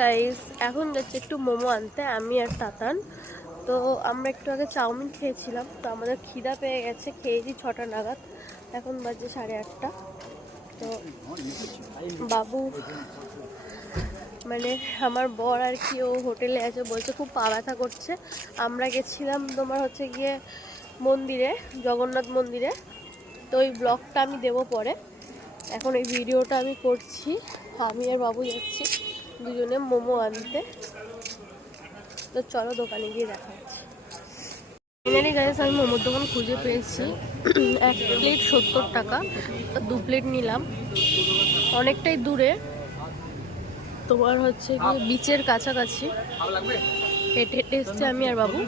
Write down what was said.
Guys, এখন যাচ্ছি একটু মোমো আনতে আমি আর তাতান। তো আমরা একটু আগে চাউমিন খেয়েছিলাম, তো আমাদের খিদা পেয়ে গেছে, খেয়েছি 6টা নাগাদ, এখন বাজে 8:30। তো বাবু মানে আমার বর আর কি, ও হোটেলে আছে, বলছে খুব পা ব্যথা করছে। আমরা গেছিলাম তোমার হচ্ছে গিয়ে মন্দিরে, জগন্নাথ মন্দিরে। তো ওই ব্লগটা আমি দেবো পরে, এখন এই ভিডিওটা আমি করছি। আমি আর বাবু যাচ্ছি দুজনে মোমো আনতে। তো চলো দোকানে গিয়ে দেখা হচ্ছে। ফাইনালি গাইস, আমি মোমোর দোকান খুঁজে পেয়েছি। 1 প্লেট 70 টাকা, 2 প্লেট নিলাম। অনেকটাই দূরে, তোমার হচ্ছে কি বিচের কাছাকাছি। হেঁটে হেঁটে এসছে আমি আর বাবু।